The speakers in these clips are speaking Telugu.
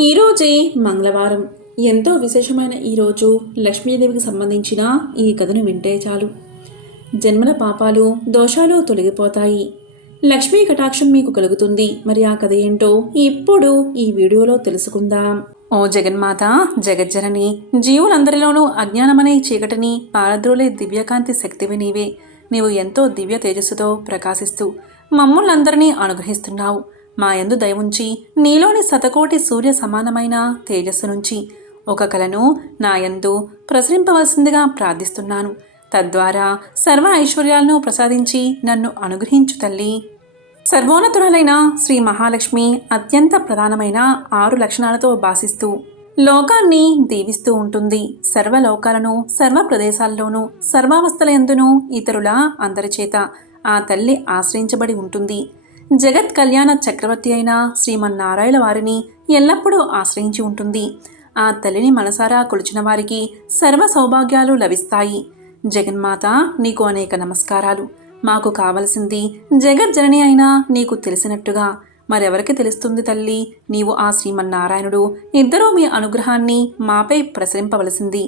ఈరోజే మంగళవారం. ఎంతో విశేషమైన ఈరోజు లక్ష్మీదేవికి సంబంధించిన ఈ కథను వింటే చాలు జన్మల పాపాలు దోషాలు తొలగిపోతాయి. లక్ష్మీ కటాక్షం మీకు కలుగుతుంది. మరి ఆ కథ ఏంటో ఇప్పుడు ఈ వీడియోలో తెలుసుకుందాం. ఓ జగన్మాత, జగజ్జనని, జీవులందరిలోనూ అజ్ఞానమనే చీకటిని పారద్రోలే దివ్యకాంతి శక్తివి నీవే. నీవు ఎంతో దివ్య తేజస్సుతో ప్రకాశిస్తూ మమ్ములందరినీ అనుగ్రహిస్తున్నావు. మా యందు దయవుంచి నీలోని శతకోటి సూర్య సమానమైన తేజస్సు నుంచి ఒక కలను నా యందు ప్రసరింపవలసిందిగా ప్రార్థిస్తున్నాను. తద్వారా సర్వ ఐశ్వర్యాలను ప్రసాదించి నన్ను అనుగ్రహించు తల్లి. సర్వోన్నతురాలైన శ్రీ మహాలక్ష్మి అత్యంత ప్రధానమైన 6 లక్షణాలతో భాసిస్తూ లోకాన్ని దీవిస్తూ ఉంటుంది. సర్వలోకాలను సర్వ ప్రదేశాల్లోనూ సర్వావస్థల యందును ఇతరుల అందరిచేత ఆ తల్లి ఆశ్రయించబడి ఉంటుంది. జగత్ కళ్యాణ చక్రవర్తి అయిన శ్రీమన్నారాయణ వారిని ఎల్లప్పుడూ ఆశ్రయించి ఉంటుంది. ఆ తల్లిని మనసారా కొలిచిన వారికి సర్వ సౌభాగ్యాలు లభిస్తాయి. జగన్మాత, నీకు అనేక నమస్కారాలు. మాకు కావలసింది జగజ్జనని అయినా నీకు తెలిసినట్టుగా మరెవరికి తెలుస్తుంది తల్లి? నీవు ఆ శ్రీమన్నారాయణుడు ఇద్దరూ మీ అనుగ్రహాన్ని మాపై ప్రసరింపవలసింది.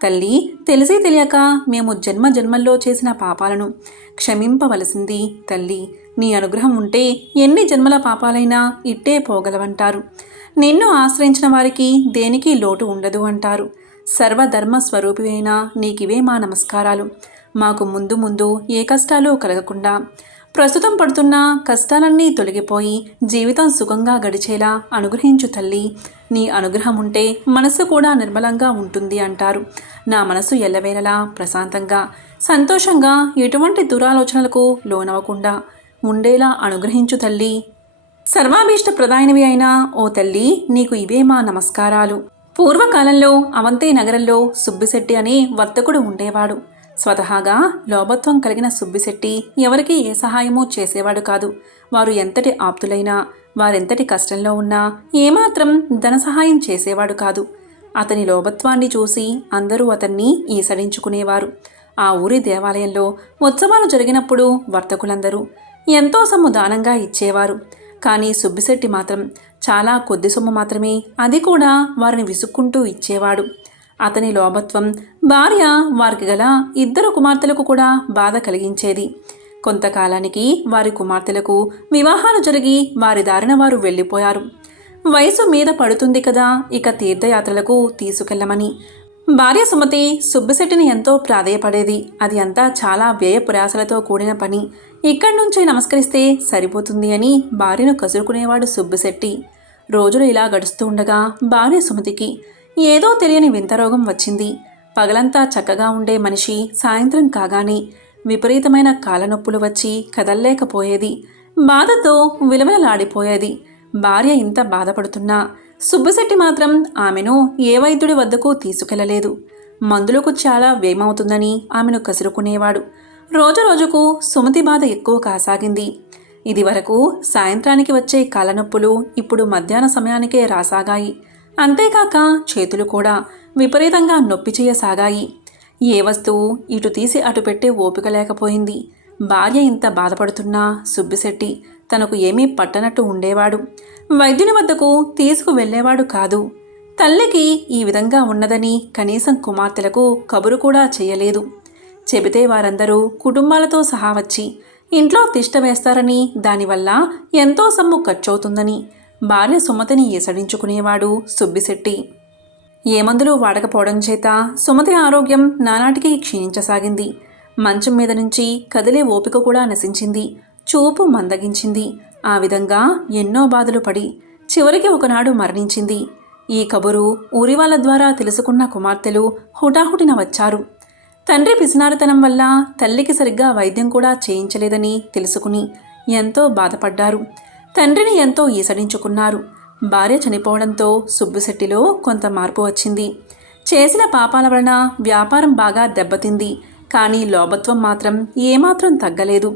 తల్లి, తెలిసి తెలియక మేము జన్మ జన్మల్లో చేసిన పాపాలను క్షమింపవలసింది. తల్లి, నీ అనుగ్రహం ఉంటే ఎన్ని జన్మల పాపాలైనా ఇట్టే పోగలవంటారు. నిన్ను ఆశ్రయించిన వారికి దేనికి లోటు ఉండదు అంటారు. సర్వధర్మ స్వరూపివైన నీకివే మా నమస్కారాలు. మాకు ముందు ముందు ఏ కష్టాలు కలగకుండా ప్రస్తుతం పడుతున్న కష్టాలన్నీ తొలగిపోయి జీవితం సుఖంగా గడిచేలా అనుగ్రహించు తల్లి. నీ అనుగ్రహం ఉంటే మనసు కూడా నిర్మలంగా ఉంటుంది అంటారు. నా మనసు ఎల్లవేళలా ప్రశాంతంగా సంతోషంగా ఎటువంటి దురాలోచనలకు లోనవ్వకుండా ఉండేలా అనుగ్రహించు తల్లి. సర్వాభీష్ట ప్రదాయనివి అయినా ఓ తల్లి, నీకు ఇవే మా నమస్కారాలు. పూర్వకాలంలో అవంతి నగరంలో సుబ్బిశెట్టి అనే వర్తకుడు ఉండేవాడు. స్వతహాగా లోభత్వం కలిగిన సుబ్బిశెట్టి ఎవరికీ ఏ సహాయమూ చేసేవాడు కాదు. వారు ఎంతటి ఆప్తులైనా, వారెంతటి కష్టంలో ఉన్నా ఏమాత్రం ధన సహాయం చేసేవాడు కాదు. అతని లోభత్వాన్ని చూసి అందరూ అతన్ని ఈసడించుకునేవారు. ఆ ఊరి దేవాలయంలో ఉత్సవాలు జరిగినప్పుడు వర్తకులందరూ ఎంతో సొమ్ము దానంగా ఇచ్చేవారు. కానీ సుబ్బిశెట్టి మాత్రం చాలా కొద్ది సొమ్ము మాత్రమే, అది కూడా వారిని విసుక్కుంటూ ఇచ్చేవాడు. అతని లోభత్వం భార్య, వారికి గల 2 కుమార్తెలకు కూడా బాధ కలిగించేది. కొంతకాలానికి వారి కుమార్తెలకు వివాహాలు జరిగి వారి దారిన వారు వెళ్ళిపోయారు. వయసు మీద పడుతుంది కదా, ఇక తీర్థయాత్రలకు తీసుకెళ్లమని భార్య సుమతి సుబ్బిశెట్టిని ఎంతో ప్రాధేయపడేది. అది అంతా చాలా వ్యయ ప్రయాసలతో కూడిన పని. ఇక్కడి నుంచే నమస్కరిస్తే సరిపోతుంది అని భార్యను కసురుకునేవాడు సుబ్బిశెట్టి. రోజులు ఇలా గడుస్తూ ఉండగా భార్య సుమతికి ఏదో తెలియని వింత రోగం వచ్చింది. పగలంతా చక్కగా ఉండే మనిషి సాయంత్రం కాగానే విపరీతమైన కాళ్ళనొప్పులు వచ్చి కదల్లేకపోయేది. బాధతో విలవిలలాడిపోయేది. భార్య ఇంత బాధపడుతున్నా సుబ్బిశెట్టి మాత్రం ఆమెను ఏ వైద్యుడి వద్దకు తీసుకెళ్లలేదు. మందులకు చాలా వ్యయమవుతుందని ఆమెను కసురుకునేవాడు. రోజురోజుకు సుమతి బాధ ఎక్కువ కాసాగింది. ఇదివరకు సాయంత్రానికి వచ్చే కాళ్ళనొప్పులు ఇప్పుడు మధ్యాహ్న సమయానికే రాసాగాయి. అంతేకాక చేతులు కూడా విపరీతంగా నొప్పి చేయసాగాయి. ఏ వస్తువు ఇటు తీసి అటు పెట్టే ఓపిక లేకపోయింది. భార్య ఇంత బాధపడుతున్నా సుబ్బిశెట్టి తనకు ఏమీ పట్టనట్టు ఉండేవాడు. వైద్యుని వద్దకు తీసుకువెళ్లేవాడు కాదు. తల్లికి ఈ విధంగా ఉన్నదని కనీసం కుమార్తెలకు కబురు కూడా చేయలేదు. చెబితే వారందరూ కుటుంబాలతో సహా వచ్చి ఇంట్లో తిష్ట వేస్తారని, దానివల్ల ఎంతో సొమ్ము ఖర్చవుతుందని భార్య సుమతిని ఈసడించుకునేవాడు సుబ్బిశెట్టి. ఏ మందులు వాడకపోవడం చేత సుమతి ఆరోగ్యం నానాటికి క్షీణించసాగింది. మంచం మీద నుంచి కదిలే ఓపిక కూడా నశించింది. చూపు మందగించింది. ఆ విధంగా ఎన్నో బాధలు పడి చివరికి ఒకనాడు మరణించింది. ఈ కబురు ఊరి వాళ్ళ ద్వారా తెలుసుకున్న కుమార్తెలు హుటాహుటిన వచ్చారు. తండ్రి పిసినారితనం వల్ల తల్లికి సరిగ్గా వైద్యం కూడా చేయించలేదని తెలుసుకుని ఎంతో బాధపడ్డారు. తండ్రిని ఎంతో ఈసడించుకున్నారు. భార్య చనిపోవడంతో సుబ్బిశెట్టిలో కొంత మార్పు వచ్చింది. చేసిన పాపాల వలన వ్యాపారం బాగా దెబ్బతింది. కానీ లోభత్వం మాత్రం ఏమాత్రం తగ్గలేదు.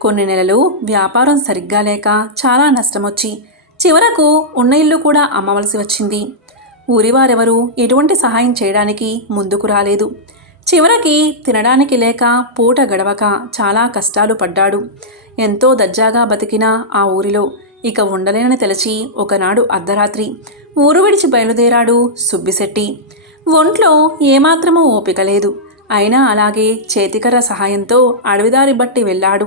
కొన్ని నెలలు వ్యాపారం సరిగ్గా లేక చాలా నష్టమొచ్చి చివరకు ఉన్న ఇల్లు కూడా అమ్మవలసి వచ్చింది. ఊరివారెవరూ ఎటువంటి సహాయం చేయడానికి ముందుకు రాలేదు. చివరికి తినడానికి లేక పూట గడవక చాలా కష్టాలు పడ్డాడు. ఎంతో దజ్జాగా బతికిన ఆ ఊరిలో ఇక ఉండలేనని తెలిసి ఒకనాడు అర్ధరాత్రి ఊరు విడిచి బయలుదేరాడు సుబ్బిశెట్టి. ఒంట్లో ఏమాత్రమూ ఓపిక లేదు. అయినా అలాగే చేతికర్ర సహాయంతో అడవిదారి బట్టి వెళ్ళాడు.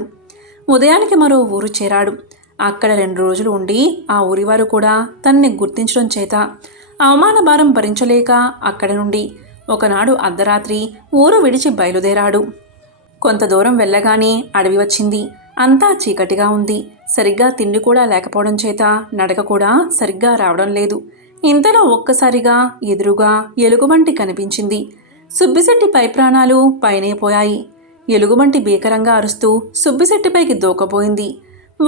ఉదయానికి మరో ఊరు చేరాడు. అక్కడ 2 రోజులు ఉండి ఆ ఊరివారు కూడా తనని గుర్తించడం చేత అవమాన భారం భరించలేక అక్కడి నుండి ఒకనాడు అర్ధరాత్రి ఊరు విడిచి బయలుదేరాడు. కొంత దూరం వెళ్ళగానే అడవి వచ్చింది. అంతా చీకటిగా ఉంది. సరిగ్గా తిండి కూడా లేకపోవడం చేత నడక కూడా సరిగ్గా రావడం లేదు. ఇంతలో ఒక్కసారిగా ఎదురుగా ఎలుగుబంటి కనిపించింది. సుబ్బిశెట్టి పై ప్రాణాలు పైనే పోయాయి. ఎలుగుబంటి భీకరంగా అరుస్తూ సుబ్బిశెట్టిపైకి దూకపోయింది.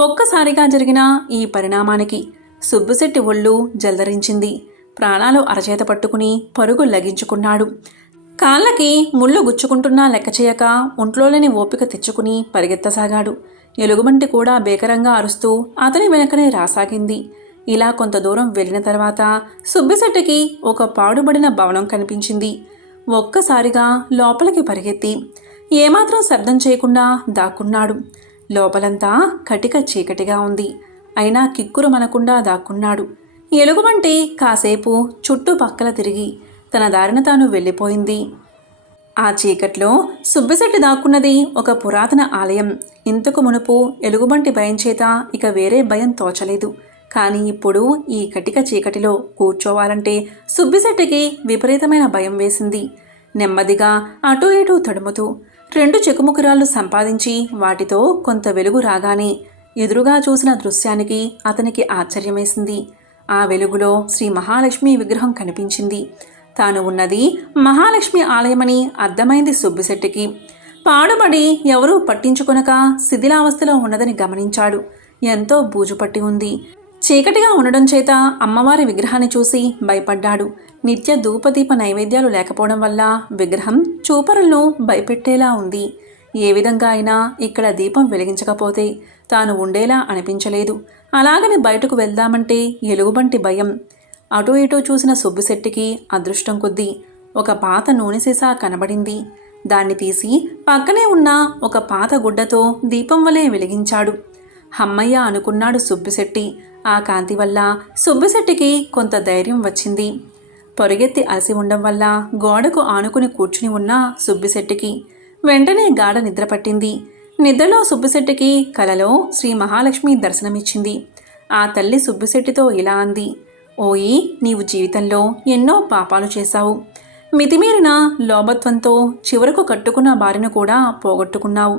ఒక్కసారిగా జరిగిన ఈ పరిణామానికి సుబ్బిశెట్టి ఒళ్ళు జల్దరించింది. ప్రాణాలు అరచేత పట్టుకుని పరుగు లగించుకున్నాడు. కాళ్ళకి ముళ్ళు గుచ్చుకుంటున్నా లెక్క చేయక ఒంట్లోలేని ఓపిక తెచ్చుకుని పరిగెత్తసాగాడు. ఎలుగుబంటి కూడా భీకరంగా అరుస్తూ అతని వెనకనే రాసాగింది. ఇలా కొంత దూరం వెళ్ళిన తర్వాత సుబ్బిశెట్టికి ఒక పాడుబడిన భవనం కనిపించింది. ఒక్కసారిగా లోపలికి పరిగెత్తి ఏమాత్రం శబ్దం చేయకుండా దాక్కున్నాడు. లోపలంతా కటిక చీకటిగా ఉంది. అయినా కిక్కురు మనకుండా దాక్కున్నాడు. ఎలుగుబంటి కాసేపు చుట్టుపక్కల తిరిగి తన దారిన తాను వెళ్ళిపోయింది. ఆ చీకట్లో సుబ్బిశెట్టి దాక్కున్నది ఒక పురాతన ఆలయం. ఇంతకు మునుపు ఎలుగుబంటి భయం చేత ఇక వేరే భయం తోచలేదు. కానీ ఇప్పుడు ఈ కటిక చీకటిలో కూర్చోవాలంటే సుబ్బిశెట్టికి విపరీతమైన భయం వేసింది. నెమ్మదిగా అటూ ఇటూ తడుముతూ 2 చెకుముకురాళ్ళు సంపాదించి వాటితో కొంత వెలుగు రాగానే ఎదురుగా చూసిన దృశ్యానికి అతనికి ఆశ్చర్యమేసింది. ఆ వెలుగులో శ్రీ మహాలక్ష్మి విగ్రహం కనిపించింది. తాను ఉన్నది మహాలక్ష్మి ఆలయమని అర్థమైంది సుబ్బిశెట్టికి. పాడుబడి ఎవరూ పట్టించుకొనక శిథిలావస్థలో ఉన్నదని గమనించాడు. ఎంతో బూజుపట్టి ఉంది. చీకటిగా ఉండడం చేత అమ్మవారి విగ్రహాన్ని చూసి భయపడ్డాడు. నిత్య ధూపదీప నైవేద్యాలు లేకపోవడం వల్ల విగ్రహం చూపరులను భయపెట్టేలా ఉంది. ఏ విధంగా అయినా ఇక్కడ దీపం వెలిగించకపోతే తాను ఉండేలా అనిపించలేదు. అలాగని బయటకు వెళ్దామంటే ఎలుగుబంటి భయం. అటూ ఇటూ చూసిన సుబ్బిశెట్టికి అదృష్టం కొద్దీ ఒక పాత నూనె సీసా కనబడింది. దాన్ని తీసి పక్కనే ఉన్న ఒక పాత గుడ్డతో దీపం వలె వెలిగించాడు. హమ్మయ్య అనుకున్నాడు సుబ్బిశెట్టి. ఆ కాంతి వల్ల సుబ్బిశెట్టికి కొంత ధైర్యం వచ్చింది. పరుగెత్తి అలసి ఉండడం వల్ల గోడకు ఆనుకుని కూర్చుని ఉన్న సుబ్బిశెట్టికి వెంటనే గాఢ నిద్ర పట్టింది. నిద్రలో సుబ్బిశెట్టికి కలలో శ్రీ మహాలక్ష్మి దర్శనమిచ్చింది. ఆ తల్లి సుబ్బిశెట్టితో ఇలా అంది: ఓయి, నీవు జీవితంలో ఎన్నో పాపాలు చేశావు. మితిమీరిన లోభత్వంతో చివరకు కట్టుకున్న భార్యను కూడా పోగొట్టుకున్నావు.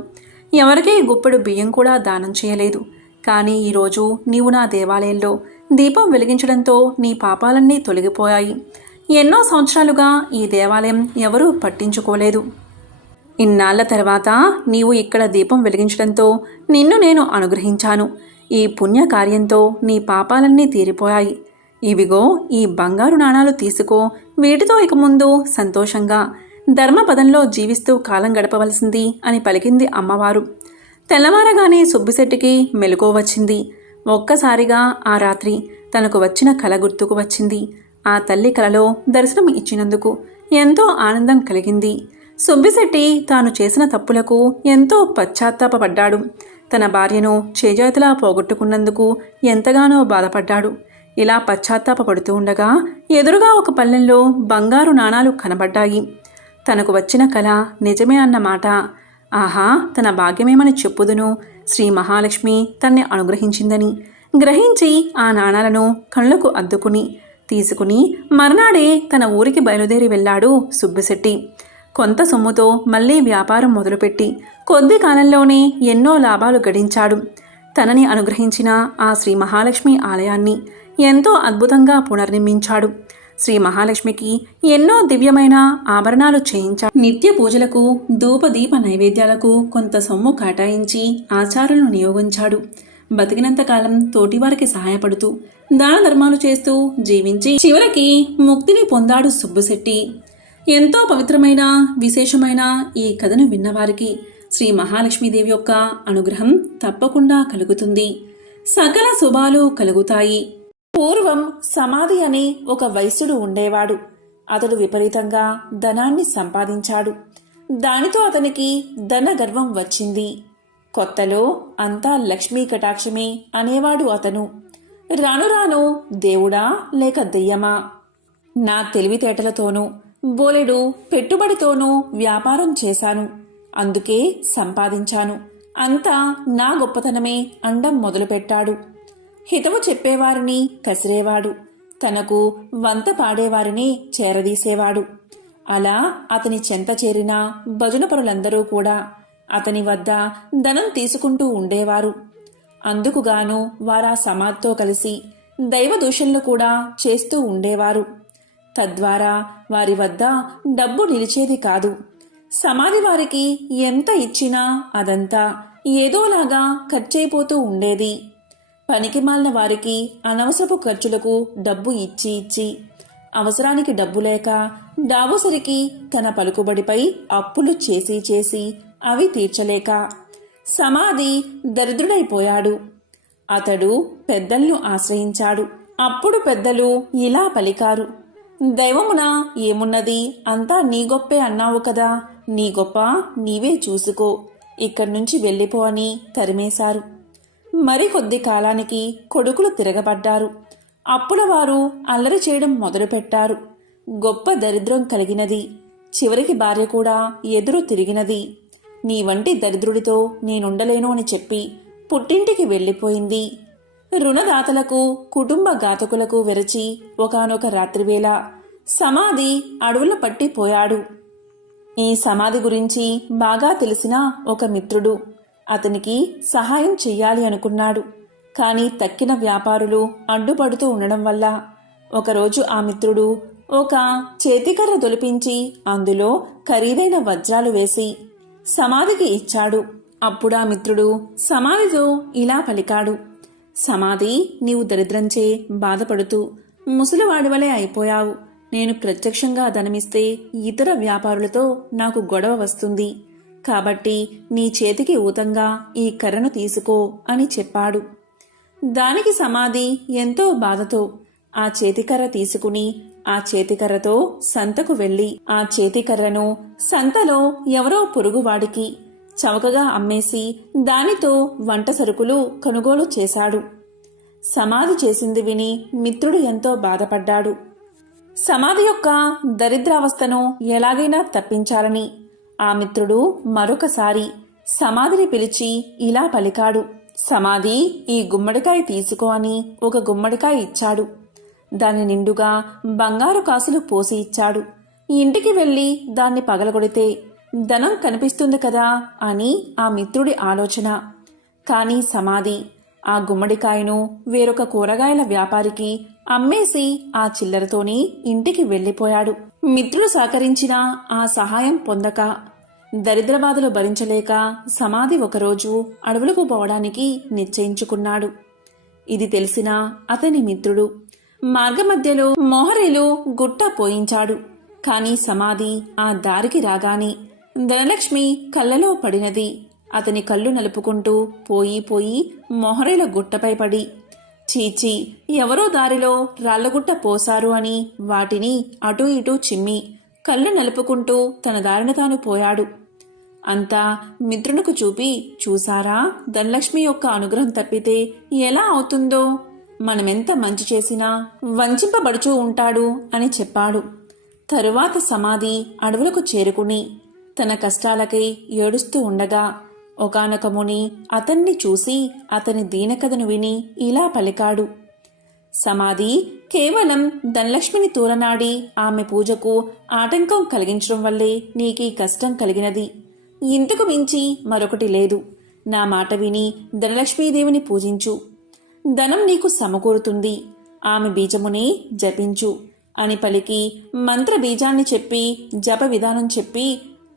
ఎవరికీ గుప్పెడు బియ్యం కూడా దానం చేయలేదు. కానీ ఈరోజు నీవు నా దేవాలయంలో దీపం వెలిగించడంతో నీ పాపాలన్నీ తొలగిపోయాయి. ఎన్నో సంవత్సరాలుగా ఈ దేవాలయం ఎవరూ పట్టించుకోలేదు. ఇన్నాళ్ల తర్వాత నీవు ఇక్కడ దీపం వెలిగించడంతో నిన్ను నేను అనుగ్రహించాను. ఈ పుణ్యకార్యంతో నీ పాపాలన్నీ తీరిపోయాయి. ఇవిగో ఈ బంగారు నాణాలు తీసుకో. వీటితో ఇక ముందు సంతోషంగా ధర్మపదంలో జీవిస్తూ కాలం గడపవలసింది అని పలికింది అమ్మవారు. తెల్లవారగానే సుబ్బిశెట్టికి మెలకువ వచ్చింది. ఒక్కసారిగా ఆ రాత్రి తనకు వచ్చిన కల గుర్తుకు వచ్చింది. ఆ తల్లి కలలో దర్శనం ఇచ్చినందుకు ఎంతో ఆనందం కలిగింది. సుబ్బిశెట్టి తాను చేసిన తప్పులకు ఎంతో పశ్చాత్తాపపడ్డాడు. తన భార్యను చేజాతిలా పోగొట్టుకున్నందుకు ఎంతగానో బాధపడ్డాడు. ఇలా పశ్చాత్తాపపడుతూ ఉండగా ఎదురుగా ఒక పల్లెంలో బంగారు నాణాలు కనబడ్డాయి. తనకు వచ్చిన కల నిజమే అన్నమాట. ఆహా, తన భాగ్యమేమని చెప్పుదును. శ్రీ మహాలక్ష్మి తన్ని అనుగ్రహించిందని గ్రహించి ఆ నాణాలను కళ్ళకు అద్దుకుని తీసుకుని మర్నాడే తన ఊరికి బయలుదేరి వెళ్ళాడు సుబ్బిశెట్టి. కొంత సొమ్ముతో మళ్లీ వ్యాపారం మొదలుపెట్టి కొద్ది కాలంలోనే ఎన్నో లాభాలు గడించాడు. తనని అనుగ్రహించిన ఆ శ్రీ మహాలక్ష్మి ఆలయాన్ని ఎంతో అద్భుతంగా పునర్నిర్మించాడు. శ్రీ మహాలక్ష్మికి ఎన్నో దివ్యమైన ఆభరణాలు చేయించాడు. నిత్య పూజలకు ధూపదీప నైవేద్యాలకు కొంత సొమ్ము కేటాయించి ఆచారులను నియోగించాడు. బతికినంతకాలం తోటివారికి సహాయపడుతూ దాన ధర్మాలు చేస్తూ జీవించి చివరికి ముక్తిని పొందాడు సుబ్బిశెట్టి. ఎంతో పవిత్రమైన విశేషమైన ఈ కథను విన్నవారికి శ్రీ మహాలక్ష్మీదేవి యొక్క అనుగ్రహం తప్పకుండా కలుగుతుంది. సకల శుభాలు కలుగుతాయి. పూర్వం సమాధి అనే ఒక వైశ్యుడు ఉండేవాడు. అతడు విపరీతంగా ధనాన్ని సంపాదించాడు. దానితో అతనికి ధన గర్వం వచ్చింది. కొత్తలో అంతా లక్ష్మీ కటాక్షమే అనేవాడు అతను. రాను రాను దేవుడా లేక దెయ్యమా? నా తెలివితేటలతోనూ బోలెడు పెట్టుబడితోనూ వ్యాపారం చేశాను, అందుకే సంపాదించాను, అంతా నా గొప్పతనమే అండం మొదలుపెట్టాడు. హితవు చెప్పేవారిని కసిరేవాడు, తనకు వంత పాడేవారిని చేరదీసేవాడు. అలా అతని చెంత చేరిన భజన పరులందరూ కూడా అతని వద్ద ధనం తీసుకుంటూ ఉండేవారు. అందుకుగాను వారా సమాధితో కలిసి దైవ దూషణలు కూడా చేస్తూ ఉండేవారు. తద్వారా వారి వద్ద డబ్బు నిలిచేది కాదు. సమాధి వారికి ఎంత ఇచ్చినా అదంతా ఏదోలాగా ఖర్చయిపోతూ ఉండేది. పనికిమాలిన వారికి అనవసరపు ఖర్చులకు డబ్బు ఇచ్చి ఇచ్చి అవసరానికి డబ్బు లేక డాబోసరికి తన పలుకుబడిపై అప్పులు చేసి చేసి అవి తీర్చలేక సమాధి దరిద్రుడైపోయాడు. అతడు పెద్దలను ఆశ్రయించాడు. అప్పుడు పెద్దలు ఇలా పలికారు: దైవమున ఏమున్నది, అంతా నీ గొప్పే అన్నావు కదా, నీ గొప్ప నీవే చూసుకో, ఇక్కడి నుంచి వెళ్ళిపో అని తరిమేశారు. మరికొద్ది కాలానికి కొడుకులు తిరగబడ్డారు. అప్పుల వారు అల్లరి చేయడం మొదలుపెట్టారు. గొప్ప దరిద్రం కలిగినది. చివరికి భార్య కూడా ఎదురు తిరిగినది. నీ వంటి దరిద్రుడితో నేనుండలేను అని చెప్పి పుట్టింటికి వెళ్ళిపోయింది. రుణదాతలకు కుటుంబ ఘాతకులకు వెరచి ఒకానొక రాత్రివేళ సమాధి అడవుల పట్టిపోయాడు. ఈ సమాధి గురించి బాగా తెలిసిన ఒక మిత్రుడు అతనికి సహాయం చెయ్యాలి అనుకున్నాడు. కానీ తక్కిన వ్యాపారులు అడ్డుపడుతూ ఉండడం వల్ల ఒకరోజు ఆ మిత్రుడు ఒక చేతికర్ర దొలిపించి అందులో ఖరీదైన వజ్రాలు వేసి సమాధికి ఇచ్చాడు. అప్పుడు ఆ మిత్రుడు సమాధితో ఇలా పలికాడు: సమాధి, నీవు దరిద్రంచే బాధపడుతూ ముసలివాడివలే అయిపోయావు. నేను ప్రత్యక్షంగా ధనమిస్తే ఇతర వ్యాపారులతో నాకు గొడవ వస్తుంది. కాబట్టి నీ చేతికి ఊతంగా ఈ కర్రను తీసుకో అని చెప్పాడు. దానికి సమాధి ఎంతో బాధతో ఆ చేతికర్ర తీసుకుని ఆ చేతికర్రతో సంతకు వెళ్లి ఆ చేతికర్రను సంతలో ఎవరో పొరుగువాడికి చవకగా అమ్మేసి దానితో వంట సరుకులు కొనుగోలు చేశాడు. సమాధి చేసింది విని మిత్రుడు ఎంతో బాధపడ్డాడు. సమాధి యొక్క దరిద్రావస్థను ఎలాగైనా తప్పించాలని ఆ మిత్రుడు మరొకసారి సమాధిని పిలిచి ఇలా పలికాడు: సమాధి, ఈ గుమ్మడికాయ తీసుకో అని ఒక గుమ్మడికాయ ఇచ్చాడు. దాని నిండుగా బంగారు కాసులు పోసి ఇచ్చాడు. ఇంటికి వెళ్లి దాన్ని పగలగొడితే ధనం కనిపిస్తుంది కదా అని ఆ మిత్రుడి ఆలోచన. కాని సమాధి ఆ గుమ్మడికాయను వేరొక కూరగాయల వ్యాపారికి అమ్మేసి ఆ చిల్లరతోని ఇంటికి వెళ్లిపోయాడు. మిత్రుడు సహకరించినా ఆ సహాయం పొందక దరిద్రబాధలు భరించలేక సమాధి ఒకరోజు అడవులకు పోవడానికి నిశ్చయించుకున్నాడు. ఇది తెలిసిన అతని మిత్రుడు మార్గమధ్యలో మోహరేలు గుట్ట పోయించాడు. కాని సమాధి ఆ దారికి రాగానే ధనలక్ష్మి కళ్ళలో పడినది. అతని కళ్ళు నలుపుకుంటూ పోయి పోయి మోహరేల గుట్టపై పడి, చీచి, ఎవరో దారిలో రాళ్లగుట్ట పోశారు అని వాటిని అటూ ఇటూ చిమ్మి కళ్ళు నలుపుకుంటూ తన దారిన తాను పోయాడు. అంతా మిత్రునికి చూపి, చూసారా, ధనలక్ష్మి యొక్క అనుగ్రహం తప్పితే ఎలా అవుతుందో, మనమెంత మంచి చేసినా వంచింపబడుచూ ఉంటాడు అని చెప్పాడు. తరువాత సమాధి అడవులకు చేరుకుని తన కష్టాలకై ఏడుస్తూ ఉండగా ఒకానొక ముని అతన్ని చూసి అతని దీనకథను విని ఇలా పలికాడు: సమాధి, కేవలం ధనలక్ష్మిని తూలనాడి ఆమె పూజకు ఆటంకం కలిగించడం వల్లే నీకీ కష్టం కలిగినది. ఇంతకు మించి మరొకటి లేదు. నా మాట విని ధనలక్ష్మీదేవిని పూజించు. ధనం నీకు సమకూరుతుంది. ఆమె బీజమునే జపించు అని పలికి మంత్ర బీజాన్ని చెప్పి జప విధానం చెప్పి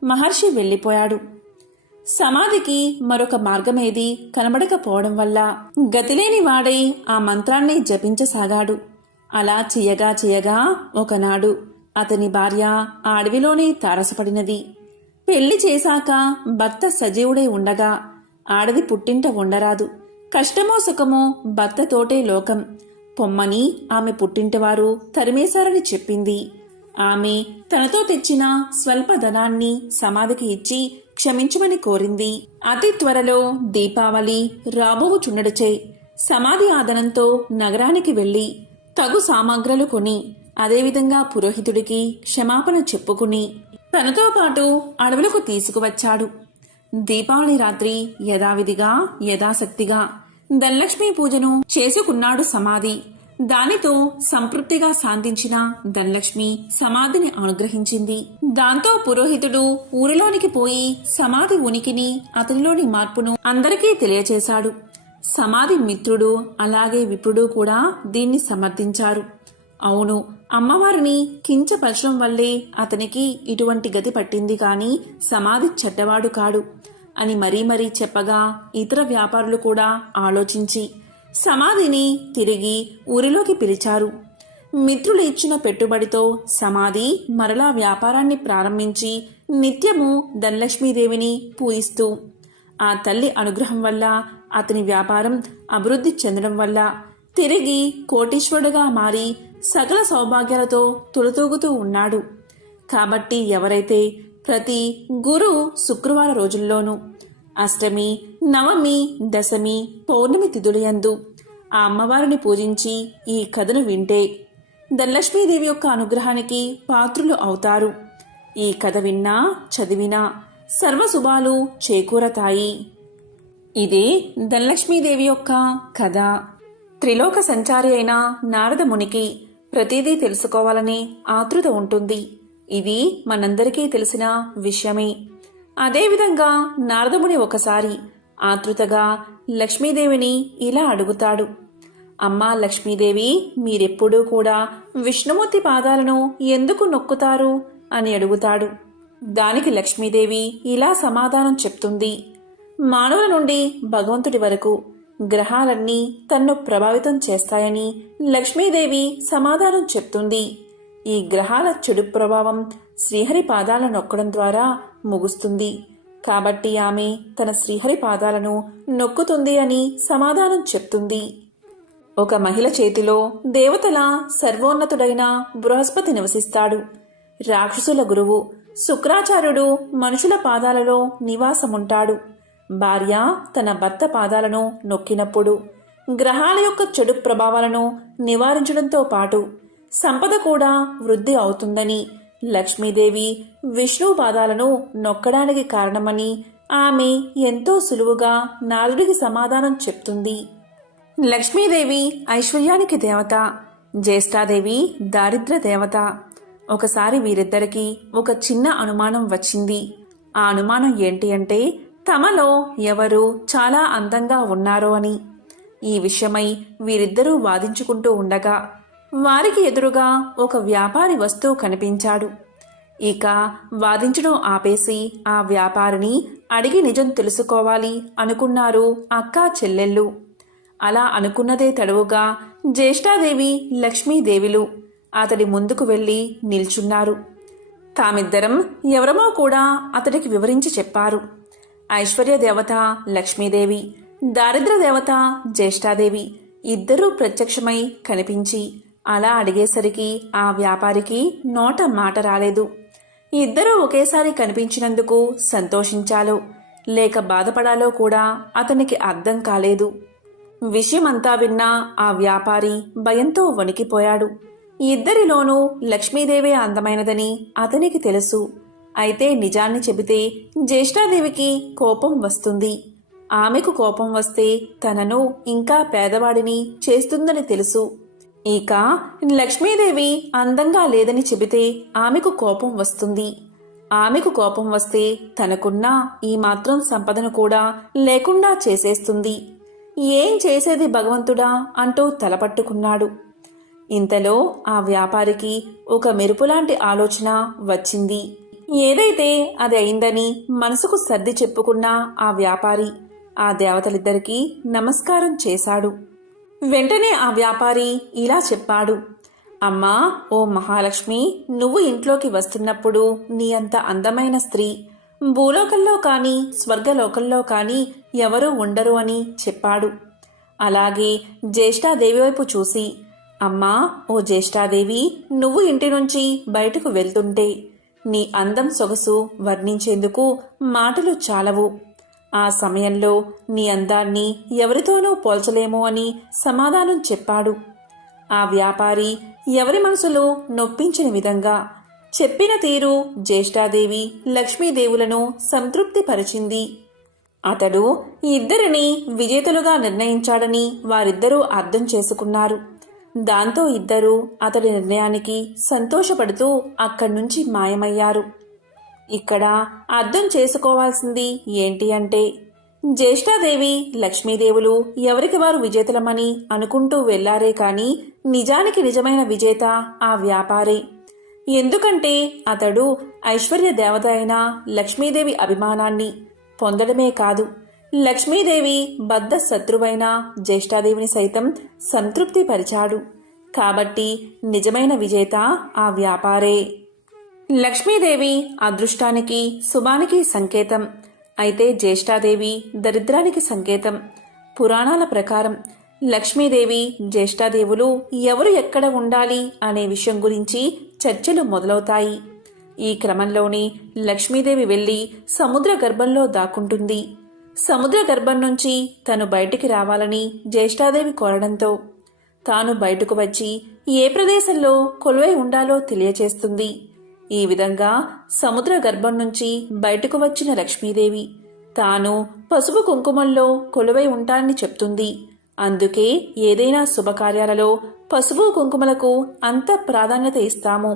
మహర్షి వెళ్ళిపోయాడు. సమాధికి మరొక మార్గమేది కనబడకపోవడం వల్ల గతిలేని వాడై ఆ మంత్రాన్ని జపించసాగాడు. అలా చేయగా చేయగా ఒకనాడు అతని భార్య ఆ అడవిలోనే తారసపడినది. పెళ్లి చేశాక భర్త సజీవుడై ఉండగా ఆడది పుట్టింట ఉండరాదు. కష్టమో సుఖమో భర్తతోటే లోకం. పొమ్మని ఆమె పుట్టింటివారు తరిమేశారని చెప్పింది. ఆమె తనతో తెచ్చిన స్వల్ప ధనాన్ని సమాధికి ఇచ్చి క్షమించమని కోరింది. అతి త్వరలో దీపావళి రాబోవుచుండడుచే సమాధి ఆదనంతో నగరానికి వెళ్ళి తగు సామాగ్రలు కొని అదేవిధంగా పురోహితుడికి క్షమాపణ చెప్పుకుని తనతో పాటు అడవులకు తీసుకువచ్చాడు. దీపావళి రాత్రి యథావిధిగా యథాశక్తిగా ధనలక్ష్మి పూజను చేసుకున్నాడు సమాధి. దానితో సంతృప్తిగా శాంతించిన ధనలక్ష్మి సమాధిని అనుగ్రహించింది. దాంతో పురోహితుడు ఊరిలోనికి పోయి సమాధి ఉనికిని అతనిలోని మార్పును అందరికీ తెలియచేశాడు. సమాధి మిత్రుడు అలాగే విప్రుడు కూడా దీన్ని సమర్థించారు. అవును, అమ్మవారిని కించపరచడం వల్లే అతనికి ఇటువంటి గతి పట్టింది కాని సమాధి చెడ్డవాడు కాడు అని మరీ చెప్పగా ఇతర వ్యాపారులు కూడా ఆలోచించి సమాధిని తిరిగి ఊరిలోకి పిలిచారు. మిత్రులు ఇచ్చిన పెట్టుబడితో సమాధి మరలా వ్యాపారాన్ని ప్రారంభించి నిత్యము ధనలక్ష్మీదేవిని పూజిస్తూ ఆ తల్లి అనుగ్రహం వల్ల అతని వ్యాపారం అభివృద్ధి చెందడం వల్ల తిరిగి కోటీశ్వరుడుగా మారి సకల సౌభాగ్యాలతో తులతూగుతూ ఉన్నాడు. కాబట్టి ఎవరైతే ప్రతి గురు శుక్రవార రోజుల్లోనూ అష్టమి, నవమి, దశమి, పౌర్ణమి తిథులయందు ఆ అమ్మవారిని పూజించి ఈ కథను వింటే ధనలక్ష్మీదేవి యొక్క అనుగ్రహానికి పాత్రులు అవుతారు. ఈ కథ విన్నా చదివినా సర్వశుభాలు చేకూరతాయి. ఇది ధనలక్ష్మీదేవి యొక్క కథ. త్రిలోక సంచారి అయిన నారద మునికి ప్రతిదీ తెలుసుకోవాలని ఆతృత ఉంటుంది. ఇది మనందరికీ తెలిసిన విషయమే. అదేవిధంగా నారదముని ఒకసారి ఆతృతగా లక్ష్మీదేవిని ఇలా అడుగుతాడు. అమ్మా లక్ష్మీదేవి, మీరెప్పుడూ కూడా విష్ణుమూర్తి పాదాలను ఎందుకు నొక్కుతారు అని అడుగుతాడు. దానికి లక్ష్మీదేవి ఇలా సమాధానం చెప్తుంది. మానవుల నుండి భగవంతుడి వరకు గ్రహాలన్నీ తన్ను ప్రభావితం చేస్తాయని లక్ష్మీదేవి సమాధానం చెప్తుంది. ఈ గ్రహాల చెడు ప్రభావం శ్రీహరి పాదాలను నొక్కడం ద్వారా ముగుస్తుంది. కాబట్టి ఆమె తన శ్రీహరి పాదాలను నొక్కుతుంది అని సమాధానం చెప్తుంది. ఒక మహిళ చేతిలో దేవతల సర్వోన్నతుడైన బృహస్పతి నివసిస్తాడు. రాక్షసుల గురువు శుక్రాచార్యుడు మనుషుల పాదాలలో నివాసముంటాడు. భార్య తన భర్త పాదాలను నొక్కినప్పుడు గ్రహాల యొక్క చెడు ప్రభావాలను నివారించడంతో పాటు సంపద కూడా వృద్ధి అవుతుందని లక్ష్మీదేవి విష్ణు పాదాలను నొక్కడానికి కారణమని ఆమె ఎంతో సులువుగా నారదుడికి సమాధానం చెప్తుంది. లక్ష్మీదేవి ఐశ్వర్యానికి దేవత, జ్యేష్ఠాదేవి దారిద్ర్య దేవత. ఒకసారి వీరిద్దరికీ ఒక చిన్న అనుమానం వచ్చింది. ఆ అనుమానం ఏంటి అంటే తమలో ఎవరు చాలా అందంగా ఉన్నారో అని. ఈ విషయమై వీరిద్దరూ వాదించుకుంటూ ఉండగా వారికి ఎదురుగా ఒక వ్యాపారి వస్తువు కనిపించాడు. ఇక వాదించడం ఆపేసి ఆ వ్యాపారిని అడిగి నిజం తెలుసుకోవాలి అనుకున్నారు అక్కా చెల్లెళ్ళు. అలా అనుకున్నదే తడవుగా జ్యేష్ఠాదేవి లక్ష్మీదేవిలు అతడి ముందుకు వెళ్ళి నిల్చున్నారు. తామిద్దరం ఎవరమో కూడా అతడికి వివరించి చెప్పారు. ఐశ్వర్య దేవత లక్ష్మీదేవి, దారిద్ర్య దేవత జ్యేష్ఠాదేవి ఇద్దరూ ప్రత్యక్షమై కనిపించి అలా అడిగేసరికి ఆ వ్యాపారికి నోట మాట రాలేదు. ఇద్దరూ ఒకేసారి కనిపించినందుకు సంతోషించాలో లేక బాధపడాలో కూడా అతనికి అర్థం కాలేదు. విషయమంతా విన్న ఆ వ్యాపారి భయంతో వణికిపోయాడు. ఇద్దరిలోనూ లక్ష్మీదేవే అందమైనదని అతనికి తెలుసు. అయితే నిజాన్ని చెబితే జ్యేష్ఠాదేవికి కోపం వస్తుంది. ఆమెకు కోపం వస్తే తనను ఇంకా పేదవాడిని చేస్తుందని తెలుసు. ఇక లక్ష్మీదేవి అందంగా లేదని చెబితే ఆమెకు కోపం వస్తుంది. ఆమెకు కోపం వస్తే తనకున్న ఈ మాత్రం సంపదను కూడా లేకుండా చేసేస్తుంది. ఏం చేసేది భగవంతుడా అంటూ తలపట్టుకున్నాడు. ఇంతలో ఆ వ్యాపారికి ఒక మెరుపులాంటి ఆలోచన వచ్చింది. ఏదైతే అది అయిందని మనసుకు సర్ది చెప్పుకున్న ఆ వ్యాపారి ఆ దేవతలిద్దరికీ నమస్కారం చేశాడు. వెంటనే ఆ వ్యాపారి ఇలా చెప్పాడు. అమ్మా, ఓ మహాలక్ష్మి, నువ్వు ఇంట్లోకి వస్తున్నప్పుడు నీ అంత అందమైన స్త్రీ భూలోకంలో కానీ స్వర్గలోకంలో కానీ ఎవరూ ఉండరు అని చెప్పాడు. అలాగే జ్యేష్ఠాదేవి వైపు చూసి, అమ్మా, ఓ జ్యేష్ఠాదేవి, నువ్వు ఇంటి నుంచి బయటకు వెళ్తుంటే నీ అందం సొగసు వర్ణించేందుకు మాటలు చాలవు. ఆ సమయంలో నీ అందాన్ని ఎవరితోనూ పోల్చలేమో అని సమాధానం చెప్పాడు. ఆ వ్యాపారి ఎవరి మనసులో నొప్పించిన విధంగా చెప్పిన తీరు జ్యేష్ఠాదేవి లక్ష్మీదేవులను సంతృప్తిపరిచింది. అతడు ఇద్దరిని విజేతలుగా నిర్ణయించాడని వారిద్దరూ అర్థం చేసుకున్నారు. దాంతో ఇద్దరూ అతడి నిర్ణయానికి సంతోషపడుతూ అక్కడి నుంచి మాయమయ్యారు. ఇక్కడ అర్థం చేసుకోవాల్సింది ఏంటి అంటే, జ్యేష్ఠాదేవి లక్ష్మీదేవులు ఎవరికి వారు విజేతలమని అనుకుంటూ వెళ్లారే కాని నిజానికి నిజమైన విజేత ఆ వ్యాపారే. ఎందుకంటే అతడు ఐశ్వర్య దేవత అయిన లక్ష్మీదేవి అభిమానాన్ని పొందడమే కాదు, లక్ష్మీదేవి బద్ధ శత్రువైన జ్యేష్ఠాదేవిని సైతం సంతృప్తిపరిచాడు. కాబట్టి నిజమైన విజేత ఆ వ్యాపారే. లక్ష్మీదేవి అదృష్టానికి శుభానికి సంకేతం, అయితే జ్యేష్ఠాదేవి దరిద్రానికి సంకేతం. పురాణాల ప్రకారం లక్ష్మీదేవి జ్యేష్ఠాదేవులు ఎవరు ఎక్కడ ఉండాలి అనే విషయం గురించి చర్చలు మొదలవుతాయి. ఈ క్రమంలోనే లక్ష్మీదేవి వెళ్లి సముద్ర గర్భంలో దాక్కుంటుంది. సముద్ర గర్భం నుంచి తను బయటికి రావాలని జ్యేష్ఠాదేవి కోరడంతో తాను బయటకు వచ్చి ఏ ప్రదేశంలో కొలువై ఉండాలో తెలియచేస్తుంది. ఈ విధంగా సముద్ర గర్భం నుంచి బయటకు వచ్చిన లక్ష్మీదేవి తాను పసుపు కుంకుమల్లో కొలువై ఉంటానని చెప్తుంది. అందుకే ఏదైనా శుభకార్యాలలో పసుపు కుంకుమలకు అంత ప్రాధాన్యత ఇస్తాము.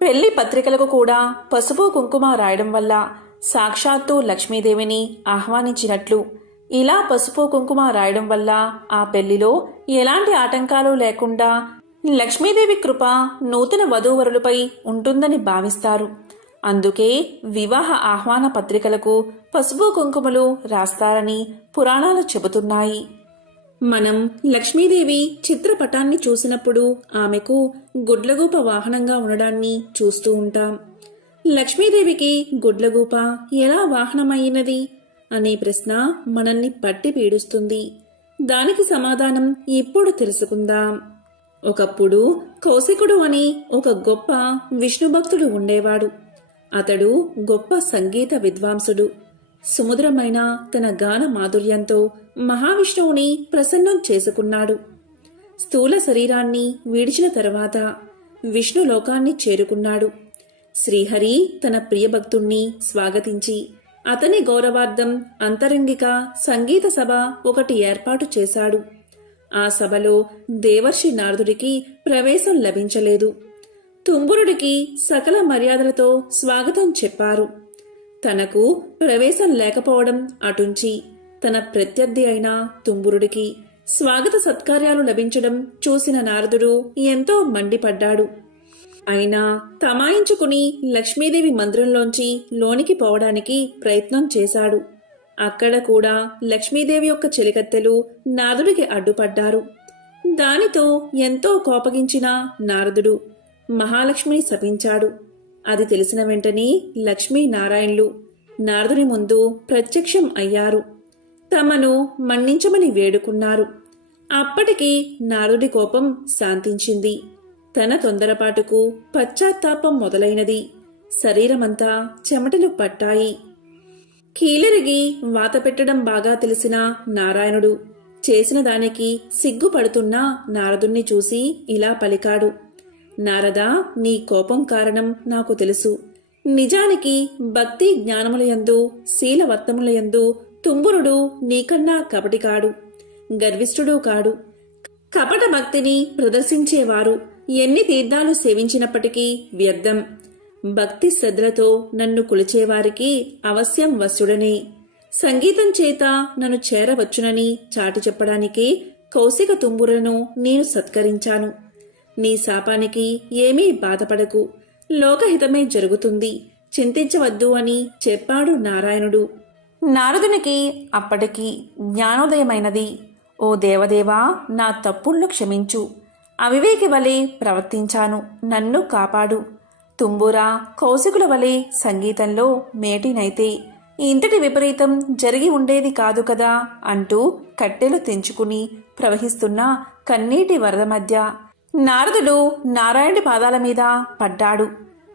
పెళ్లి పత్రికలకు కూడా పసుపు కుంకుమ రాయడం వల్ల సాక్షాత్తు లక్ష్మీదేవిని ఆహ్వానించినట్లు. ఇలా పసుపు కుంకుమ రాయడం వల్ల ఆ పెళ్లిలో ఎలాంటి ఆటంకాలు లేకుండా లక్ష్మీదేవి కృప నూతన వధూవరులపై ఉంటుందని భావిస్తారు. అందుకే వివాహ ఆహ్వాన పత్రికలకు పసుపు కుంకుమలు రాస్తారని పురాణాలు చెబుతున్నాయి. మనం లక్ష్మీదేవి చిత్రపటాన్ని చూసినప్పుడు ఆమెకు గుడ్లగూప వాహనంగా ఉండడాన్ని చూస్తూ ఉంటాం. లక్ష్మీదేవికి గుడ్లగూప ఎలా వాహనమైనది అనే ప్రశ్న మనల్ని పట్టి పీడిస్తుంది. దానికి సమాధానం ఇప్పుడు తెలుసుకుందాం. ఒకప్పుడు కౌశికుడు అని ఒక గొప్ప విష్ణు భక్తుడు ఉండేవాడు. అతడు గొప్ప సంగీత విద్వాంసుడు. సుమధురమైన తన గాన మాధుర్యంతో మహావిష్ణువుని ప్రసన్నం చేసుకున్నాడు. స్థూల శరీరాన్ని విడిచిన తర్వాత విష్ణు లోకాన్ని చేరుకున్నాడు. శ్రీహరి తన ప్రియభక్తుణ్ణి స్వాగతించి అతని గౌరవార్థం అంతరంగిక సంగీత సభ ఒకటి ఏర్పాటు చేశాడు. ఆ సభలో దేవర్షి నారదుడికి ప్రవేశం లభించలేదు. తుంబురుడికి సకల మర్యాదలతో స్వాగతం చెప్పారు. తనకు ప్రవేశం లేకపోవడం అటుంచి తన ప్రత్యర్థి అయిన తుంబురుడికి స్వాగత సత్కార్యాలు లభించడం చూసిన నారదుడు ఎంతో మండిపడ్డాడు. అయినా తమాయించుకుని లక్ష్మీదేవి మందిరంలోంచి లోనికి పోవడానికి ప్రయత్నం చేశాడు. అక్కడ కూడా లక్ష్మీదేవి యొక్క చెలికత్తెలు నారదుడికి అడ్డుపడ్డారు. దానితో ఎంతో కోపగించిన నారదుడు మహాలక్ష్మిని శపించాడు. అది తెలిసిన వెంటనే లక్ష్మీనారాయణులు నారదుని ముందు ప్రత్యక్షం అయ్యారు. తమను మన్నించమని వేడుకున్నారు. అప్పటికి నారదుడి కోపం శాంతించింది. తన తొందరపాటుకు పశ్చాత్తాపం మొదలైనది. శరీరమంతా చెమటలు పట్టాయి. కీలరిగి వాత పెట్టడం బాగా తెలిసిన నారాయణుడు చేసిన దానికి సిగ్గుపడుతున్న నారదుణ్ణి చూసి ఇలా పలికాడు. నారదా, నీ కోపం కారణం నాకు తెలుసు. నిజానికి భక్తి జ్ఞానములయందు శీలవత్తములయందు తుంబురుడు నీకన్నా కపటి కాడు, గర్విష్ఠుడు కాడు. కపట భక్తిని ప్రదర్శించేవారు ఎన్ని తీర్థాలు సేవించినప్పటికీ వ్యర్థం. భక్తి శ్రద్ధలతో నన్ను కొలిచేవారికి అవశ్యం వశుడనే. సంగీతం చేత నన్ను చేరవచ్చునని చాటి చెప్పడానికే కౌశిక తుంబురులను నేను సత్కరించాను. నీ శాపానికి ఏమీ బాధపడకు, లోకహితమే జరుగుతుంది, చింతించవద్దు అని చెప్పాడు నారాయణుడు. నారదునికి అప్పటికి జ్ఞానోదయమైనది. ఓ దేవదేవా, నా తప్పులను క్షమించు. అవివేకి వలె ప్రవర్తించాను, నన్ను కాపాడు. తుంబురా, కౌశికుల వలె సంగీతంలో మేటినైతే ఇంతటి విపరీతం జరిగి ఉండేది కాదు కదా అంటూ కట్టెలు తెంచుకుని ప్రవహిస్తున్న కన్నీటి వరద మధ్య నారదుడు నారాయణుడి పాదాల మీద పడ్డాడు.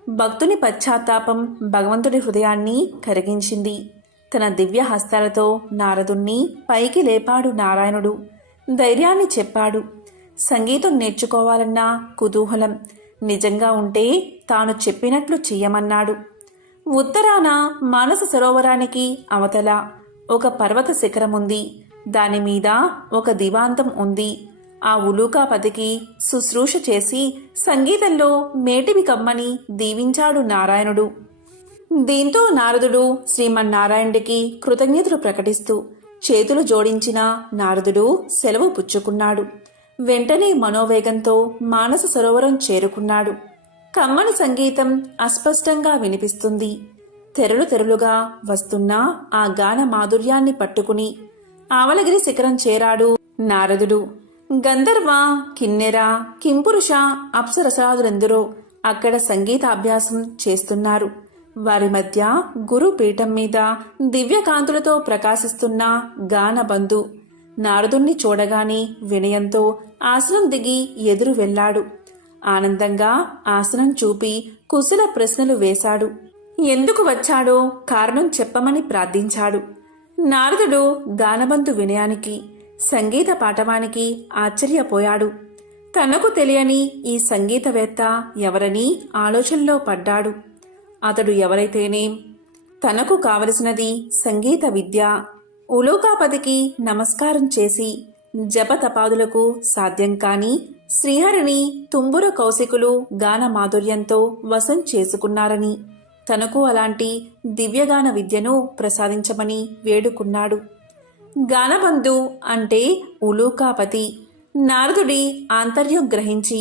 భక్తుని పశ్చాత్తాపం భగవంతుడి హృదయాన్ని కరిగించింది. తన దివ్య హస్తాలతో నారదుణ్ణి పైకి లేపాడు నారాయణుడు. ధైర్యాన్ని చెప్పాడు. సంగీతం నేర్చుకోవాలన్న కుతూహలం నిజంగా ఉంటే తాను చెప్పినట్లు చెయ్యమన్నాడు. ఉత్తరాన మానస సరోవరానికి అవతల ఒక పర్వత శిఖరముంది. దానిమీద ఒక దివాంతం ఉంది. ఆ ఉలూకాపతికి శుశ్రూష చేసి సంగీతంలో మేటివి కమ్మని దీవించాడు నారాయణుడు. దీంతో నారదుడు శ్రీమన్నారాయణుడికి కృతజ్ఞతలు ప్రకటిస్తూ చేతులు జోడించిన నారదుడు సెలవు పుచ్చుకున్నాడు. వెంటనే మనోవేగంతో మానస సరోవరం చేరుకున్నాడు. కమ్మని సంగీతం అస్పష్టంగా వినిపిస్తుంది. తెరలు తెరలుగా వస్తున్న ఆ గాన మాధుర్యాన్ని పట్టుకుని ఆవలగిరి శిఖరం చేరాడు నారదుడు. గంధర్వ, కిన్నెర, కింపురుష, అప్సరసాదులెందరో అక్కడ సంగీతాభ్యాసం చేస్తున్నారు. వారి మధ్య గురు పీఠం మీద దివ్యకాంతులతో ప్రకాశిస్తున్న గానబంధు నారదుణ్ణి చూడగానే వినయంతో ఆసనం దిగి ఎదురు వెళ్లాడు. ఆనందంగా ఆసనం చూపి కుశల ప్రశ్నలు వేశాడు. ఎందుకు వచ్చాడో కారణం చెప్పమని ప్రార్థించాడు. నారదుడు గానబంధు వినయానికి, సంగీత పాఠవానికి ఆశ్చర్యపోయాడు. తనకు తెలియని ఈ సంగీతవేత్త ఎవరని ఆలోచనలో పడ్డాడు. అతడు ఎవరైతేనేం, తనకు కావలసినది సంగీత విద్య. ఉలూకాపతికి నమస్కారం చేసి జపతపాదులకు సాధ్యం కాని శ్రీహరిని తుంబుర కౌశికులు గాన మాధుర్యంతో వశం చేసుకున్నారని, తనకు అలాంటి దివ్యగాన విద్యను ప్రసాదించమని వేడుకున్నాడు. గానబంధు అంటే ఉలూకాపతి. నారదుడి ఆంతర్యం గ్రహించి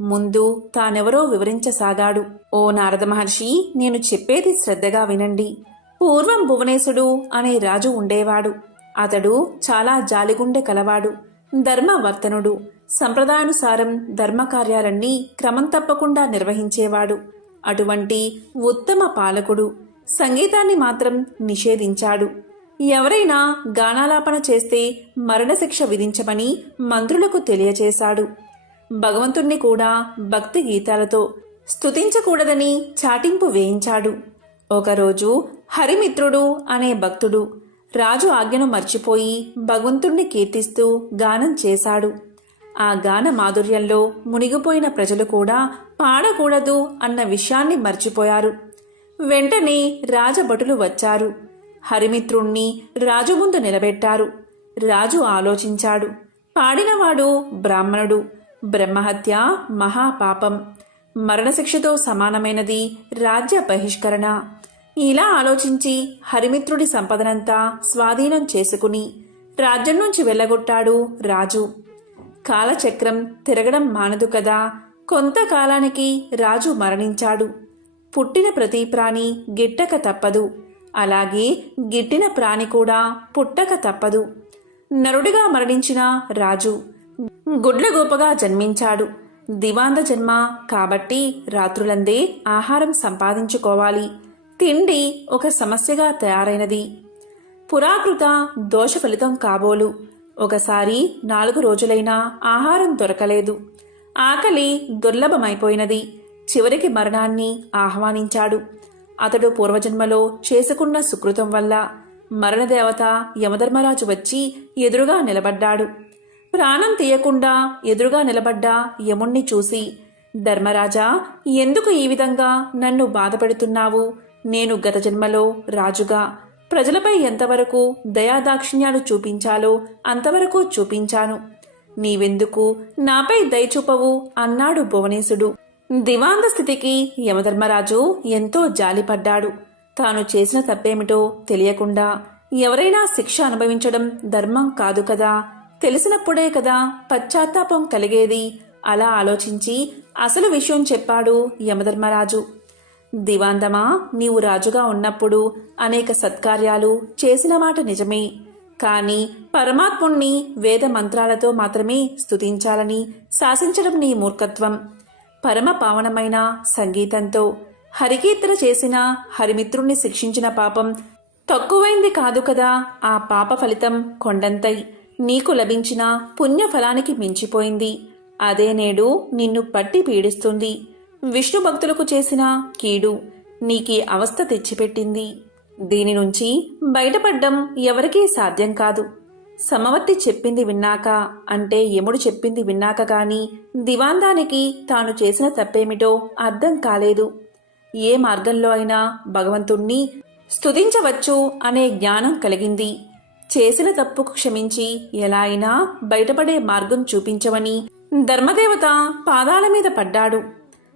ముందు తానెవరో వివరించసాగాడు. ఓ నారద మహర్షి, నేను చెప్పేది శ్రద్ధగా వినండి. పూర్వం భువనేశుడు అనే రాజు ఉండేవాడు. అతడు చాలా జాలిగుండె కలవాడు, ధర్మవర్తనుడు. సంప్రదాయానుసారం ధర్మకార్యాలన్నీ క్రమం తప్పకుండా నిర్వహించేవాడు. అటువంటి ఉత్తమ పాలకుడు సంగీతాన్ని మాత్రం నిషేధించాడు. ఎవరైనా గానాలాపన చేస్తే మరణశిక్ష విధించమని మంత్రులకు తెలియచేశాడు. భగవంతుణ్ణి కూడా భక్తి గీతాలతో స్తుతించకూడదని చాటింపు వేయించాడు. ఒకరోజు హరిమిత్రుడు అనే భక్తుడు రాజు ఆజ్ఞను మర్చిపోయి భగవంతుణ్ణి కీర్తిస్తూ గానం చేశాడు. ఆ గాన మాధుర్యంలో మునిగిపోయిన ప్రజలు కూడా పాడకూడదు అన్న విషయాన్ని మర్చిపోయారు. వెంటనే రాజభటులు వచ్చారు. హరిమిత్రుణ్ణి రాజు ముందు నిలబెట్టారు. రాజు ఆలోచించాడు. పాడినవాడు బ్రాహ్మణుడు. బ్రహ్మహత్య మహాపాపం, మరణశిక్షతో సమానమైనది రాజ్య బహిష్కరణ. ఇలా ఆలోచించి హరిమిత్రుడి సంపదనంతా స్వాధీనం చేసుకుని రాజ్యం నుంచి వెళ్ళగొట్టాడు రాజు. కాలచక్రం తిరగడం మానదు కదా. కొంతకాలానికి రాజు మరణించాడు. పుట్టిన ప్రతి ప్రాణి గిట్టక తప్పదు. అలాగే గిట్టిన ప్రాణి కూడా పుట్టక తప్పదు. నరుడిగా మరణించిన రాజు గుడ్లగోపగా జన్మించాడు. దివాంద జన్మ కాబట్టి రాత్రులందే ఆహారం సంపాదించుకోవాలి. తిండి ఒక సమస్యగా తయారైనది. పురాకృత దోష ఫలితం కాబోలు. ఒకసారి 4 రోజులైనా ఆహారం దొరకలేదు. ఆకలి దుర్లభమైపోయినది. చివరికి మరణాన్ని ఆహ్వానించాడు. అతడు పూర్వజన్మలో చేసుకున్న సుకృతం వల్ల మరణదేవత యమధర్మరాజు వచ్చి ఎదురుగా నిలబడ్డాడు. ప్రాణం తీయకుండా ఎదురుగా నిలబడ్డ యముణ్ణి చూసి, ధర్మరాజా, ఎందుకు ఈ విధంగా నన్ను బాధపెడుతున్నావు? నేను గత జన్మలో రాజుగా ప్రజలపై ఎంతవరకు దయాదాక్షిణ్యాలు చూపించాలో అంతవరకు చూపించాను. నీవెందుకు నాపై దయచూపవు అన్నాడు భువనేశుడు. దివాంద స్థితికి యమధర్మరాజు ఎంతో జాలిపడ్డాడు. తాను చేసిన తప్పేమిటో తెలియకుండా ఎవరైనా శిక్ష అనుభవించడం ధర్మం కాదు కదా. తెలిసినప్పుడే కదా పశ్చాత్తాపం కలిగేది. అలా ఆలోచించి అసలు విషయం చెప్పాడు యమధర్మరాజు. దివాందమా, నీవు రాజుగా ఉన్నప్పుడు అనేక సత్కార్యాలు చేసిన మాట నిజమే. కాని పరమాత్ముణ్ణి వేద మంత్రాలతో మాత్రమే స్తుతించాలని శాసించడం నీ మూర్ఖత్వం. పరమ పావనమైన సంగీతంతో హరికీర్తన చేసిన హరిమిత్రుణ్ణి శిక్షించిన పాపం తక్కువైంది కాదు కదా. ఆ పాప ఫలితం కొండంతై నీకు లభించిన పుణ్యఫలానికి మించిపోయింది. అదే నేడు నిన్ను పట్టి పీడిస్తుంది. విష్ణు భక్తులకు చేసిన కీడు నీకీ అవస్థ తెచ్చిపెట్టింది. దీని నుంచి బయటపడ్డం ఎవరికీ సాధ్యం కాదు. సమవర్తి చెప్పింది విన్నాక, అంటే యముడు చెప్పింది విన్నాక గాని దివాందానికి తాను చేసిన తప్పేమిటో అర్థం కాలేదు. ఏ మార్గంలో అయినా భగవంతుణ్ణి స్తుతించవచ్చు అనే జ్ఞానం కలిగింది. చేసిన తప్పుకు క్షమించి ఎలా అయినా బయటపడే మార్గం చూపించమని ధర్మదేవత పాదాల మీద పడ్డాడు.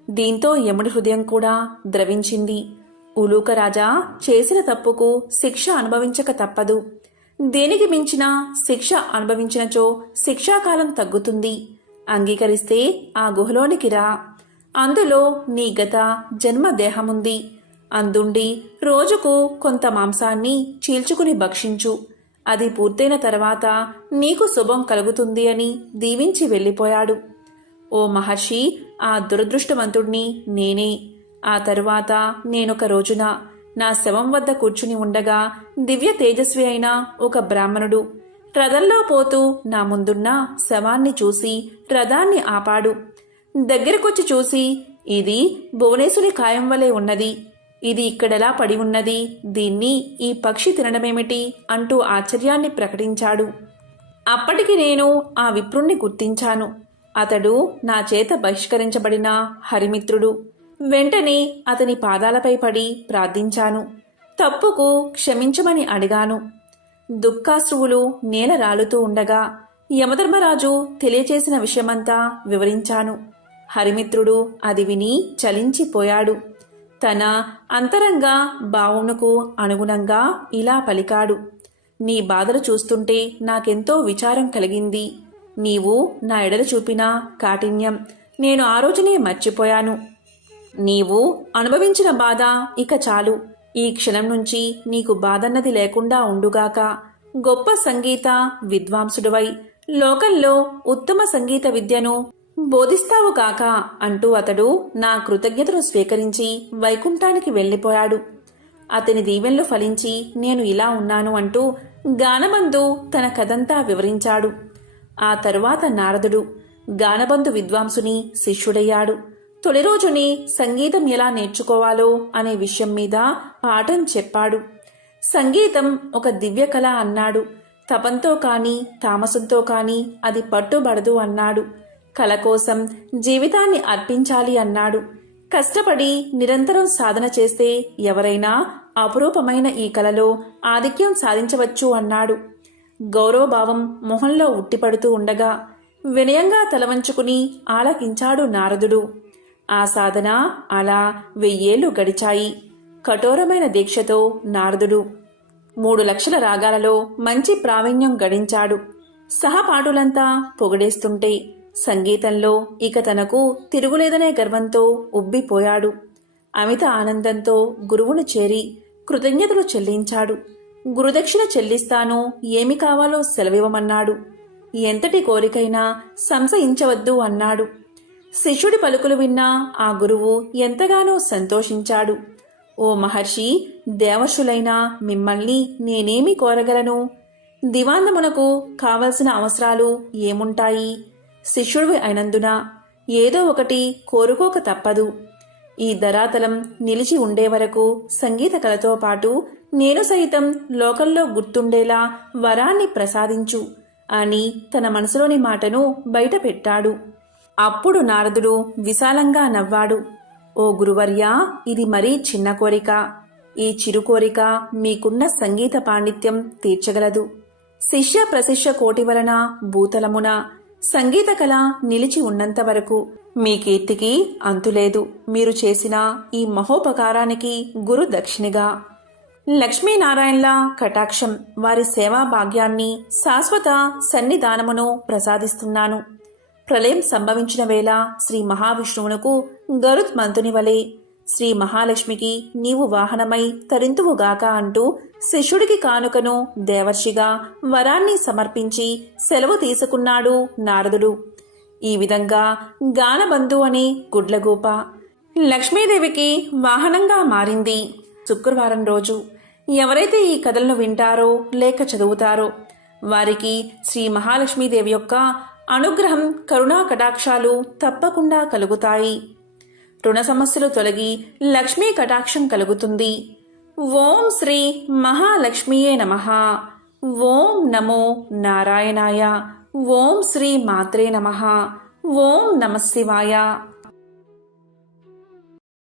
దీంతో యముడి హృదయం కూడా ద్రవించింది. ఉలూకరాజా, చేసిన తప్పుకు శిక్ష అనుభవించక తప్పదు. దేనికి మించిన శిక్ష అనుభవించినచో శిక్షాకాలం తగ్గుతుంది. అంగీకరిస్తే ఆ గుహలోనికి రా. అందులో నీ గత జన్మ దేహముంది. అందుండి రోజుకు కొంత మాంసాన్ని చీల్చుకుని భక్షించు. అది పూర్తయిన తర్వాత నీకు శుభం కలుగుతుంది అని దీవించి వెళ్ళిపోయాడు. ఓ మహర్షి, ఆ దురదృష్టవంతుణ్ణి నేనే. ఆ తరువాత నేనొక రోజున నా శవం వద్ద కూర్చుని ఉండగా దివ్య తేజస్వి అయిన ఒక బ్రాహ్మణుడు రథంలో పోతూ నా ముందున్న శవాన్ని చూసి రథాన్ని ఆపాడు. దగ్గరకొచ్చి చూసి, ఇది భువనేశ్వరి కాయం వలె ఉన్నది. ఇది ఇక్కడెలా పడి ఉన్నది? దీన్ని ఈ పక్షి తినడమేమిటి అంటూ ఆశ్చర్యాన్ని ప్రకటించాడు. అప్పటికి నేను ఆ విప్రుణ్ణి గుర్తించాను. అతడు నా చేత బహిష్కరించబడిన హరిమిత్రుడు. వెంటనే అతని పాదాలపై పడి ప్రార్థించాను. తప్పుకు క్షమించమని అడిగాను. దుఃఖాశ్రువులు నేల రాలుతూ ఉండగా యమధర్మరాజు తెలియచేసిన విషయమంతా వివరించాను. హరిమిత్రుడు అది విని చలించిపోయాడు. తన అంతరంగ భావనకు అనుగుణంగా ఇలా పలికాడు. నీ బాధలు చూస్తుంటే నాకెంతో విచారం కలిగింది. నీవు నా ఎడల చూపిన కాఠిన్యం నేను ఆ రోజునే మర్చిపోయాను. నీవు అనుభవించిన బాధ ఇక చాలు. ఈ క్షణం నుంచి నీకు బాధన్నది లేకుండా ఉండుగాక. గొప్ప సంగీత విద్వాంసుడివై లోకంలో ఉత్తమ సంగీత విద్యను బోధిస్తావు కాక అంటూ అతడు నా కృతజ్ఞతను స్వీకరించి వైకుంఠానికి వెళ్ళిపోయాడు. అతని దీవెనలు ఫలించి నేను ఇలా ఉన్నాను అంటూ గానబంధు తన కథంతా వివరించాడు. ఆ తరువాత నారదుడు గానబంధు విద్వాంసుని శిష్యుడయ్యాడు. తొలి రోజుని సంగీతం ఎలా నేర్చుకోవాలో అనే విషయం మీద పాఠం చెప్పాడు. సంగీతం ఒక దివ్య కళ అన్నాడు. తపంతో కాని తామసంతో కాని అది పట్టుబడదు అన్నాడు. కళ కోసం జీవితాన్ని అర్పించాలి అన్నాడు. కష్టపడి నిరంతరం సాధన చేస్తే ఎవరైనా అపురూపమైన ఈ కళలో ఆధిక్యం సాధించవచ్చు అన్నాడు. గౌరవభావం మొహంలో ఉట్టిపడుతూ ఉండగా వినయంగా తలవంచుకుని ఆలకించాడు నారదుడు. ఆ సాధన అలా 1000 ఏళ్లు గడిచాయి. కఠోరమైన దీక్షతో నారదుడు 3 లక్షల రాగాలలో మంచి ప్రావీణ్యం గడించాడు. సహపాఠులంతా పొగిడేస్తుంటే సంగీతంలో ఇక తనకు తిరుగులేదనే గర్వంతో ఉబ్బిపోయాడు. అమిత ఆనందంతో గురువును చేరి కృతజ్ఞతలు చెల్లించాడు. గురుదక్షిణ చెల్లిస్తాను, ఏమి కావాలో సెలవివ్వమన్నాడు. ఎంతటి కోరికైనా సంశయించవద్దు అన్నాడు. శిష్యుడి పలుకులు విన్న ఆ గురువు ఎంతగానో సంతోషించాడు. ఓ మహర్షి, దేవర్షులైన మిమ్మల్ని నేనేమి కోరగలను? దివాందమునకు కావలసిన అవసరాలు ఏముంటాయి? శిష్యుడివి అయినందున ఏదో ఒకటి కోరుకోక తప్పదు. ఈ ధరాతలం నిలిచి ఉండే వరకు సంగీత కళతో పాటు నేను సైతం లోకంలో గుర్తుండేలా వరాన్ని ప్రసాదించు అని తన మనసులోని మాటను బయట పెట్టాడు. అప్పుడు నారదుడు విశాలంగా నవ్వాడు. ఓ గురువర్యా, ఇది మరీ చిన్న కోరిక. ఈ చిరు కోరిక మీకున్న సంగీత పాండిత్యం తీర్చగలదు. శిష్య ప్రశిష్య కోటి వలన భూతలమున సంగీత కళ నిలిచి ఉన్నంత వరకు మీ కీర్తికి అంతులేదు. మీరు చేసిన ఈ మహోపకారానికి గురు దక్షిణగా లక్ష్మీనారాయణల కటాక్షం, వారి సేవా భాగ్యాన్ని, శాశ్వత సన్నిధానమును ప్రసాదిస్తున్నాను. ప్రళయం సంభవించిన వేళ శ్రీ మహావిష్ణువునకు గరుత్మంతుని వలె శ్రీ మహాలక్ష్మికి నీవు వాహనమై తరింతువుగాక అంటూ శిష్యుడికి కానుకను దేవర్షిగా వరాన్ని సమర్పించి సెలవు తీసుకున్నాడు నారదుడు. ఈ విధంగా గానబంధు అనే గుడ్లగూప లక్ష్మీదేవికి వాహనంగా మారింది. శుక్రవారం రోజు ఎవరైతే ఈ కథలను వింటారో లేక చదువుతారో వారికి శ్రీ మహాలక్ష్మీదేవి యొక్క అనుగ్రహం, కరుణా కటాక్షాలు తప్పకుండా కలుగుతాయి. రుణ సమస్యలు తొలగి లక్ష్మీ కటాక్షం కలుగుతుంది. ఓం శ్రీ మహాలక్ష్మియే నమః. ఓం నమో నారాయణాయ. ఓం శ్రీ మాత్రే నమః. ఓం నమ శివాయ.